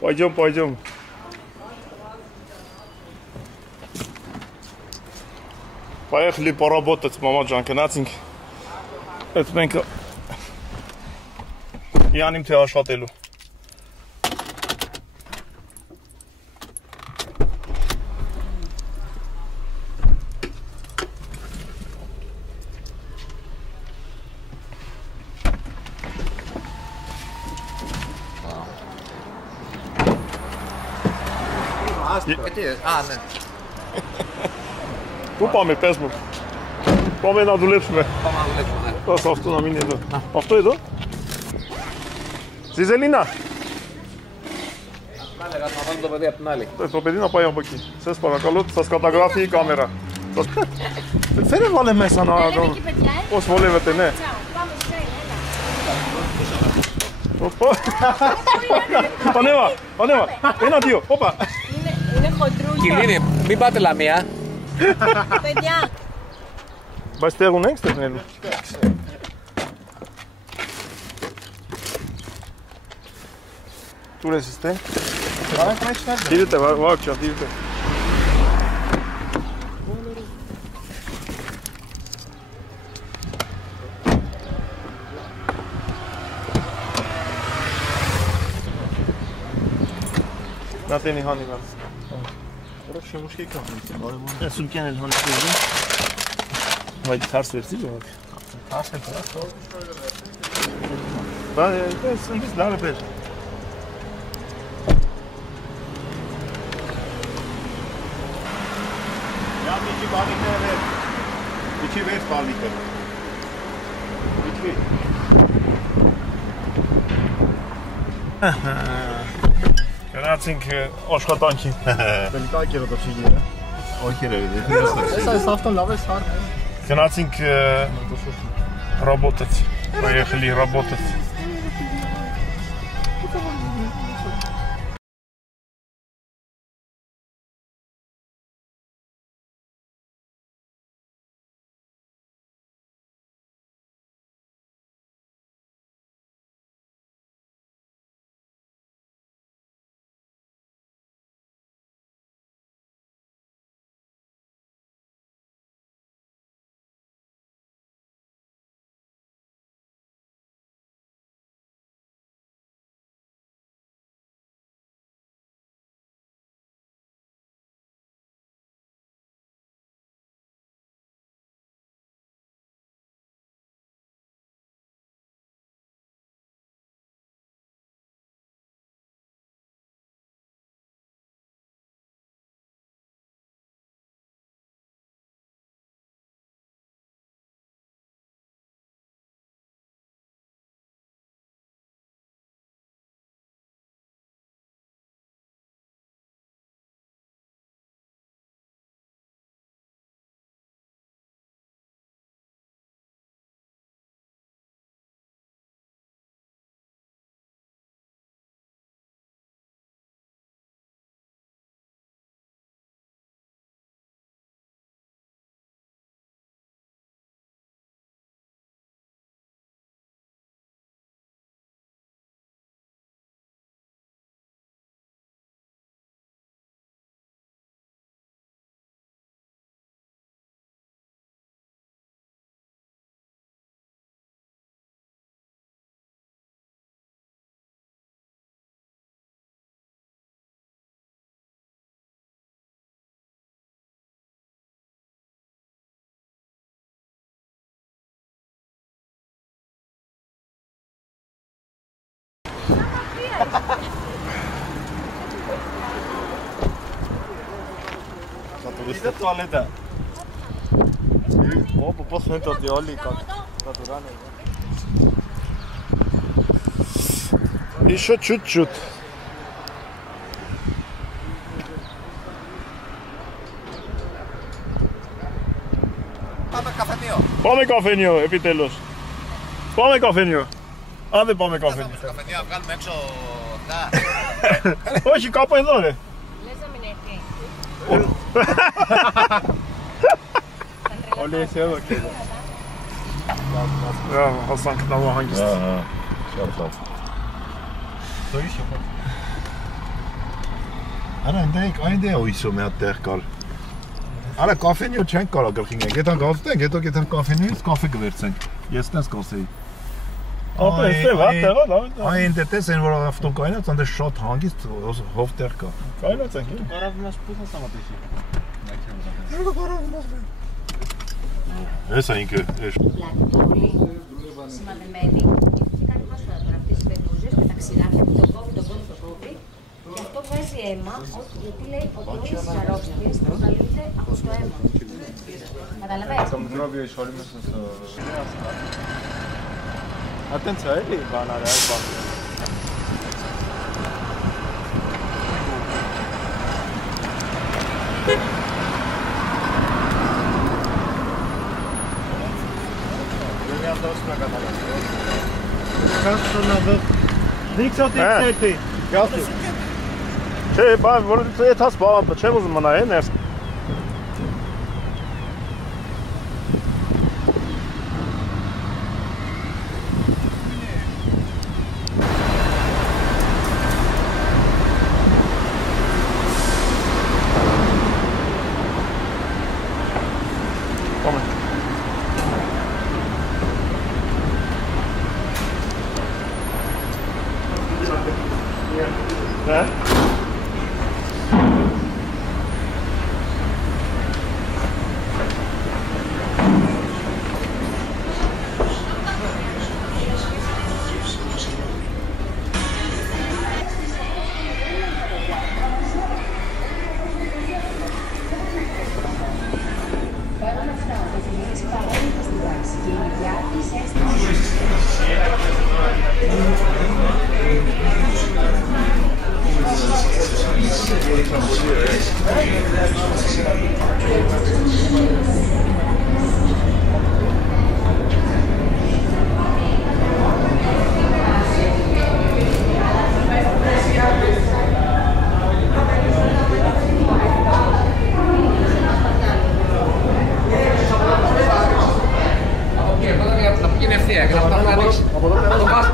Пойдем. Поехали поработать, мамаджан, գնացինք։ Այդ մենք Յանիմ թե աշխատելու։ ναι. Πού πάμε, πες μου. Πάμε να δουλέψουμε. Πάμε να δουλέψουμε, ναι. Δώσε αυτό να μείνει εδώ. Αυτό εδώ. Ζιζελίνα. Κάνε να βάλουμε το παιδί από την άλλη. Το παιδί να πάει από εκεί. Σας παρακαλώ, σας καταγράφει η κάμερα. Φέρε βάλε μέσα να δω. Πώς βολεύετε, ναι. Ανέβα. Ένα, δύο, όπα. Είναι χοντρούλια. Κιλίνη, μην πάτε Λαμία. Παιδιά. Vai să te iau un extra nele. Tu resiste? Tirite, va, tirite. Na teni hani var. Короче, мужики как-то. Сумкен el hani koydu. Vay ters versin mi bak? Ters versin. Ben sen biz daha beter. Ya iki balıklar ver. İki ver balıklar. İki. Գնացինք աշխատանքի։ Բելկակ էր դա չգիրա։ Օքեր էր։ Այս ավտոն լավ է սար։ Գնացինք работать. Поехали работать. Где туалета? Опа, посмотри, тут Оли как натурально. Еще чуть-чуть. Πάμε καφενείο. Πάμε καφενείο, επιτέλους. Πάμε καφενείο. Αν δεν πάμε καφενείο. Καφενείο, βγάλουμε έξω αυτά. Όχι, κάπου εδώ ρε. Λες να μην έρθει. Oli εσύ εδώ και εδώ. Ya Hasan Knava hangisi? Şapşal. Soy iş yapar. Արա այնտեղ է ույսում է այդտեղ կար։ Արա կաֆենյո չենք կարա գլխին ենք, եթե գազտենք, հետո եթե կաֆենյոից կաֆե կվերցենք։ Ես տես կասեի։ Ապա այստեղ հատեղա դա։ Այն դες են որ ավտոն կայնած, այնտեղ շատ հանգիստ հովտեղ կա։ Կայնած ենք։ Կարավ մաս փոխա սամատեշի։ Էս ինքը Σημαδεμένη. Και κάνει χάσματα τώρα αυτές τις πετούζες με τα ξηράκια που το κόβει. Και αυτό βγάζει αίμα, γιατί λέει ότι όλες τις αρρώστιες προκαλούνται από το αίμα. Καταλαβαίνεις. Το μικρόβιο εισχωρεί μέσα στο... Ατέντσα, էլի բանարը այդ բանը։ Չէ, բան, որ եթաս բան, չեմ ուզում մնա է ներս։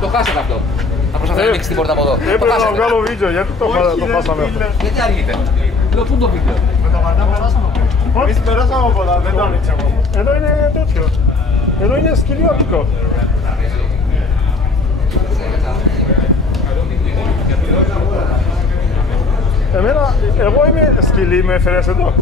Το χάσατε αυτό. Θα προσπαθήσω να ανοίξει την πόρτα από εδώ. Έπρεπε να βγάλω βίντεο, γιατί το χάσαμε αυτό. Γιατί αργείτε. Λέω πού το βίντεο. Με τα βαρδά περάσαμε. Εμείς περάσαμε από εδώ, δεν το ανοίξαμε. Εδώ είναι τέτοιο. Εδώ είναι σκυλιότικο. Εγώ είμαι σκυλί, με έφερες εδώ.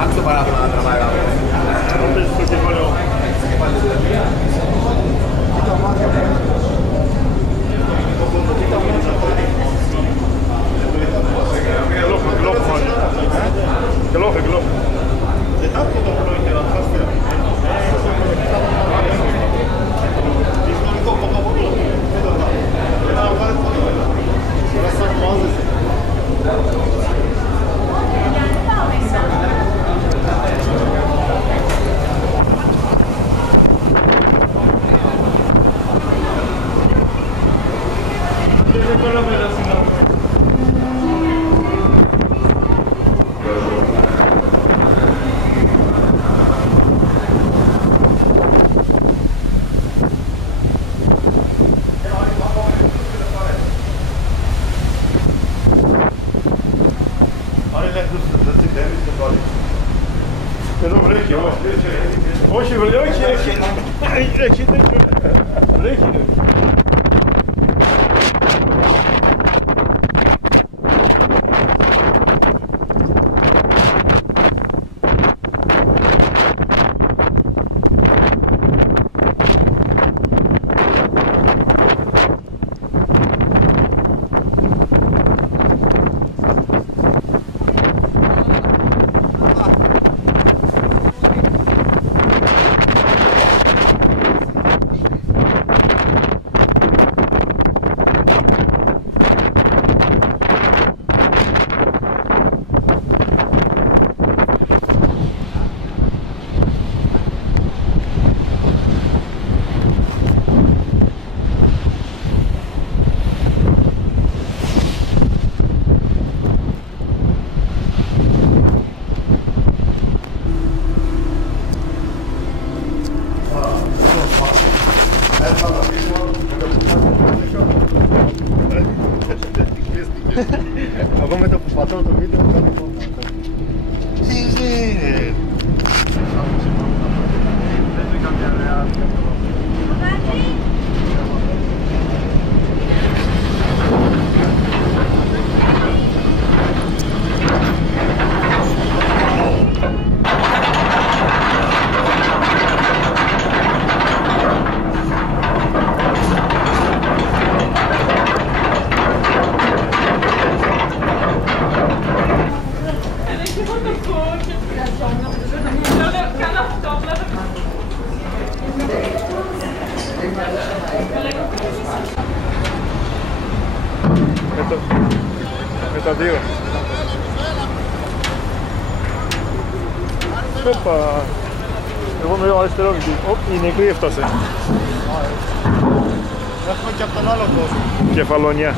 Άκουσε το παράδειγμα να τραβάει κάτω. Εδώ βρέχει, όχι βρέχει, βρέχει. αυτό το βίντεο θα λοιπόν. Δεν βρήκα μια ωραία. Με τα δύο. Όπα. Εγώ με αριστερό βίντεο. Η νεκρή έφτασε. Έχουμε και από τον άλλο κόσμο. Κεφαλονιά.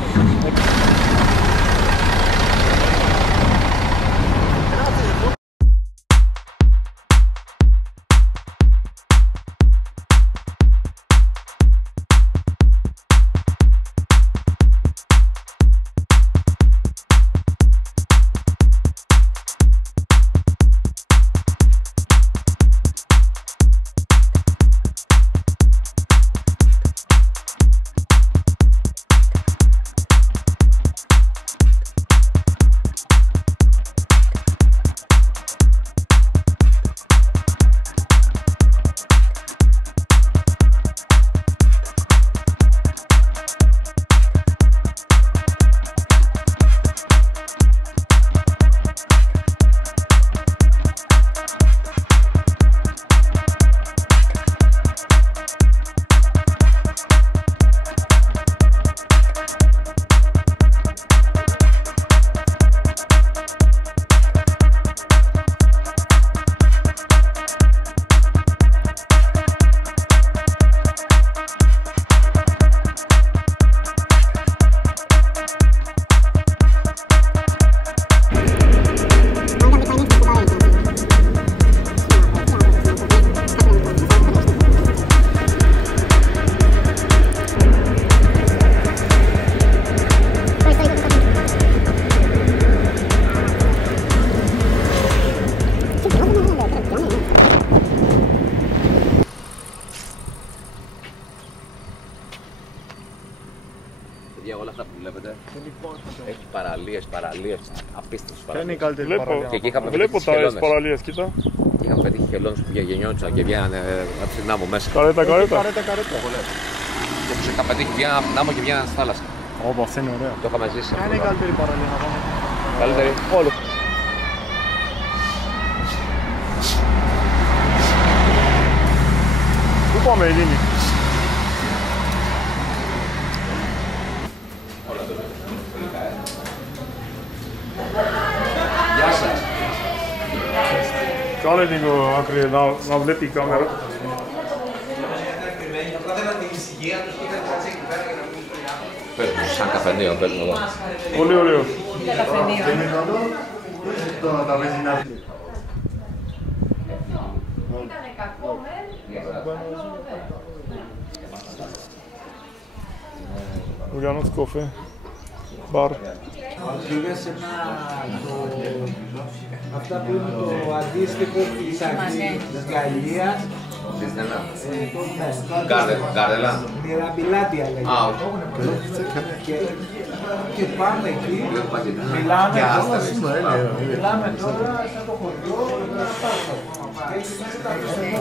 Όλα αυτά που βλέπετε έχει παραλίες, απίστευτες παραλίες. Ποια είναι η καλύτερη παραλία? Βλέπω τα παραλίες, κοίτα. Και είχαμε πετύχει χελώνες που γεννιόντουσαν και βγαίνανε από την άμμο μέσα. Καρέτα. Και τους είχαμε πετύχει, βγαίνανε από την άμμο και βγαίνανε στη θάλασσα. Ωπα, αυτό είναι ωραίο. Το είχαμε ζήσει. Ποια είναι η καλύτερη παραλία να πάμε? Καλύτερη. Όλο. Πού πάμε, Ειρήνη? Γεια σας. Κάνε λίγο άκρη να βλέπει η κάμερα. Παίζουν σαν καφενείο, παίζουν εδώ. Πολύ ωραίο. Ουλιανός κόφε, μπαρ. Πήγα σε αυτά που είναι το αντίστοιχο της Γαλλίας. Γκάρδελα. Μιραμπιλάτια λέγεται. Και πάμε εκεί, μιλάμε τώρα σαν το χωριό, έχει μέσα τα πιστικά.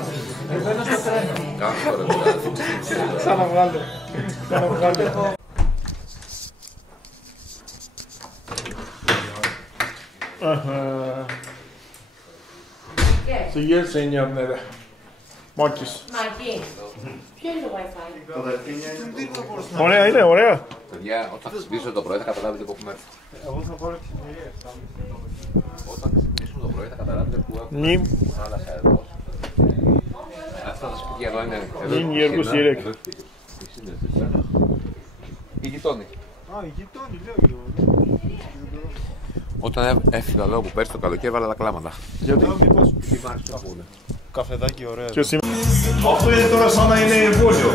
Εδώ στο τρένο. Ξαναβγάλω. Συγγνώμη, señor Neve. Μάκης. Μάκη. Ποιο είναι το Wi-Fi? Ωραία είναι, ωραία. Παιδιά, όταν ξυπνήσω το πρωί θα καταλάβετε που έχουμε έρθει. Εγώ θα πάρω εξυπηρία. Όταν ξυπνήσουμε το πρωί θα καταλάβετε που έχουμε Νιμ. θάλασσα εδώ. Αυτά τα σπίτια εδώ είναι. Νιμ Γεργού Σιρέκ. Οι γειτόνοι. Α, οι γειτόνοι, λέω. Όταν έφυγα λόγω που πέρσι το καλοκαίρι έβαλα τα κλάματα. Γιατί? Μήπως υπάρχει το ακούνε. Καφεδάκι ωραίο. Αυτό είναι τώρα σαν να είναι εμβόλιο.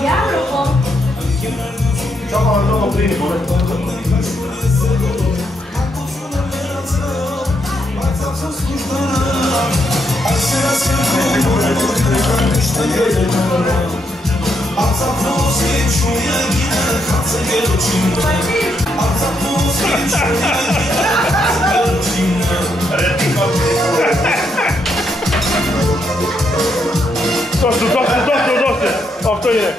Διάλογο. Δώστε. Αυτό είναι.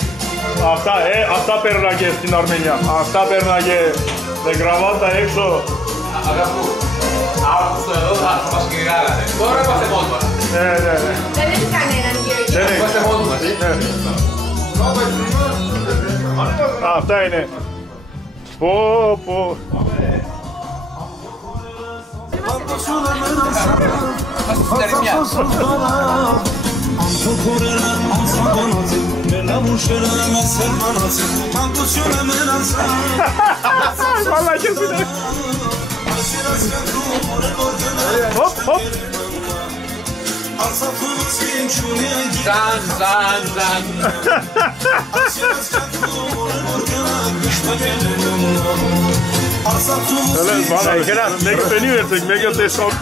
Αυτά πέρναγε στην Αρμενία. Αυτά πέρναγε με γραβάτα έξω. Αγαπού, Αύγουστο εδώ θα μας κυριγάλανε. Τώρα είμαστε μόνοι μας. Ναι. Δεν έχει κανέναν γύρω. Είμαστε μόνοι μας. Αυτά είναι. Πω. Μαλάκες είναι. Hop. Zan. Bana beni versek, mega tesot.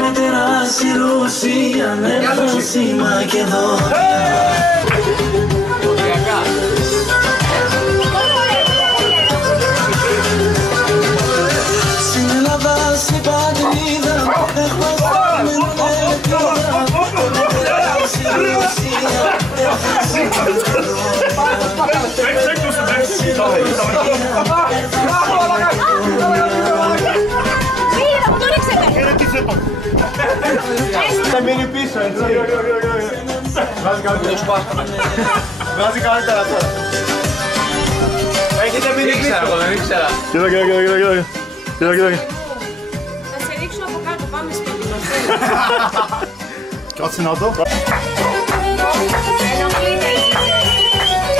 Με τεράστια Ρωσία, Ένωση Μακεδονία. Στην Ελλάδα, στην πατρίδα, έχουμε σταμένη ελπίδα. Με τεράστια Ρωσία, Ένωση Θα μείνει πίσω, έτσι. Βάζει καλύτερα τώρα. Έχετε μείνει πίσω. Δεν ήξερα. Κοίτα. Θα σε ρίξω από κάτω, πάμε σπίτι μας. Κάτσε να δω. Ενοχλείται η Ζιζέλη.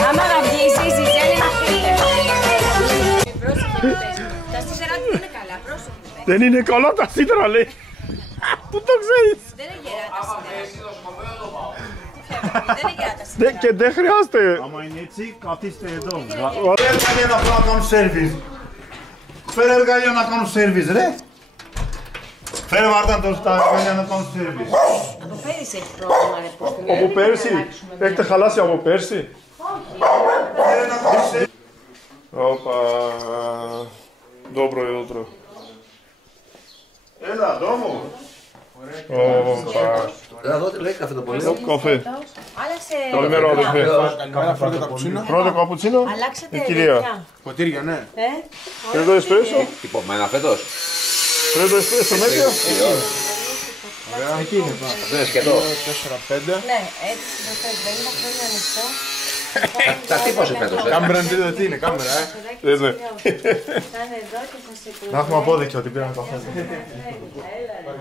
Άμα να βγεις η Ζιζέλη ενοχλείται. Πρόσεχε που πες. Τα στήσερα του είναι καλά, πρόσεχε που πες. Δεν είναι καλά τα σίδερα, λέει. Πού το ξέρεις. Δεν είναι γερά τα σίδερα. Δεν είναι γερά τα σίδερα. Και δεν χρειάζεται. Άμα είναι έτσι, καθίστε εδώ. Φέρε εργαλεία να κάνουν σέρβις. Φέρε εργαλεία να κάνουν σέρβις, ρε. Φέρε βάρταν το στα εργαλεία να κάνουν σέρβις. Από πέρυσι έχει πρόβλημα, ρε πώς. Από πέρσι. Έχετε χαλάσει από πέρσι. Φέρε να κάνουν σέρβις. Όπα. Dobro jutro. Έλα, δόμο. Όπα. Εδώ λέει καφέ το πολύ. Καφέ. Άλλαξε. Καλημέρα, αδελφέ. Πρώτο καπουτσίνο. Αλλάξατε Η κυρία. παιδιά. Ποτήρια, ναι. Φρέντο εσπρέσο. Τυπωμένα φέτος. Φρέντο εσπρέσο μέτριο. Εκεί είναι. Αυτό είναι σκετό. 4-5. Ναι, έτσι το θες, 50 χρόνια ανοιχτό. Τα τύπωσε φέτος. Κάμερα είναι τι είναι, κάμερα, Ναι. Κάνε εδώ και θα σε Να έχουμε απόδειξη ότι πήραμε καφέ. Έλα ρε.